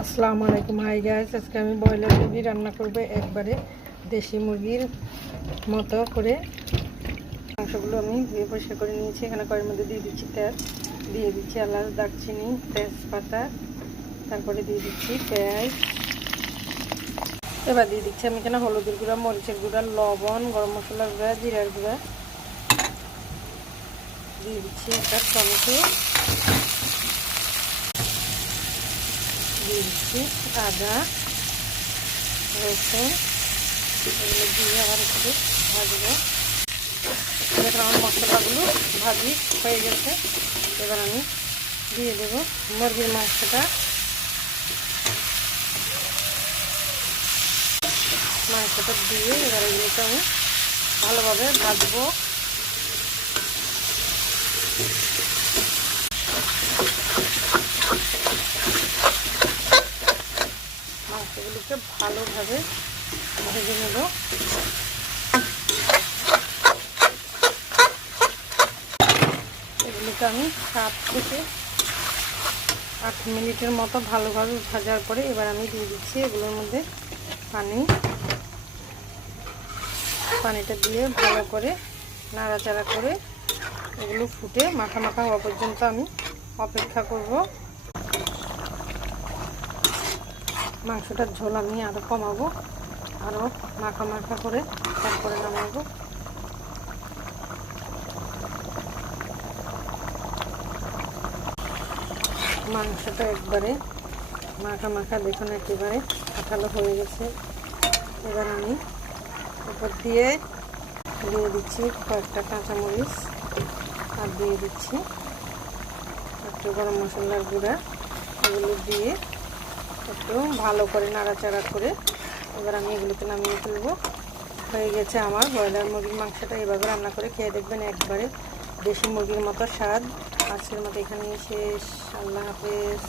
আসসালামু আলাইকুম। Hi guys, আজকে আমি ব্রয়লার মুরগি রান্না করব একবারে দেশি মুরগির মতো করে। মাংসগুলো আমি ধুয়ে পরিষ্কার করে নিয়েছি। এখানে কড়াইয়ের মধ্যে দিয়ে দিচ্ছি তেল, দিয়ে দিচ্ছি এলাচ, দারচিনি, তেজপাতা, তারপরে দিয়ে দিচ্ছি পেঁয়াজ। এবার দিয়ে দিচ্ছি আমি এখানে হলুদের গুঁড়া, মরিচের গুঁড়া, লবণ, গরম মশলার গুঁড়া, জিরার গুঁড়া। দিয়ে দিচ্ছি একটা টমেটো, দিয়ে দিচ্ছি আদা, রসুন। এগুলো দিয়ে আবার একটু ভাজবো। এবার আমার মশলাগুলো ভাজি হয়ে গেছে। এবার আমি দিয়ে দেবো মুরগির মাংসটা। দিয়ে এবার এগুলোকে আমি ভালোভাবে ভাজবো। মাংসগুলোকে ভালোভাবে ভেজে নেব। এগুলোকে আমি 7 থেকে 8 মিনিটের মতো ভালোভাবে ভাজার পরে এবার আমি দিয়ে দিচ্ছি এগুলোর মধ্যে পানিটা দিয়ে ভালো করে নাড়াচাড়া করে এগুলো ফুটে মাখা মাখা হওয়া পর্যন্ত আমি অপেক্ষা করব। মাংসটার ঝোল আমি আরও কমাবো, আরও মাখা মাখা করে তারপরে নামাবো। মাংসটা একবারে মাখা মাখা, দেখুন একেবারে আঠালো হয়ে গেছে। এবার আমি উপর দিয়ে দিচ্ছি কয়েকটা কাঁচামরিচ, আর দিয়ে দিচ্ছি একটু গরম মশলার গুঁড়া। এগুলো দিয়ে একটু ভালো করে নাড়াচাড়া করে এবার আমি এগুলোকে নামিয়ে ফেলবো। হয়ে গেছে আমার ব্রয়লার মুরগির মাংসটা। এভাবে রান্না করে খেয়ে দেখবেন, একবারে দেশি মুরগির মতো স্বাদ। আজকের মতো এখানেই শেষ। আল্লাহ হাফেজ।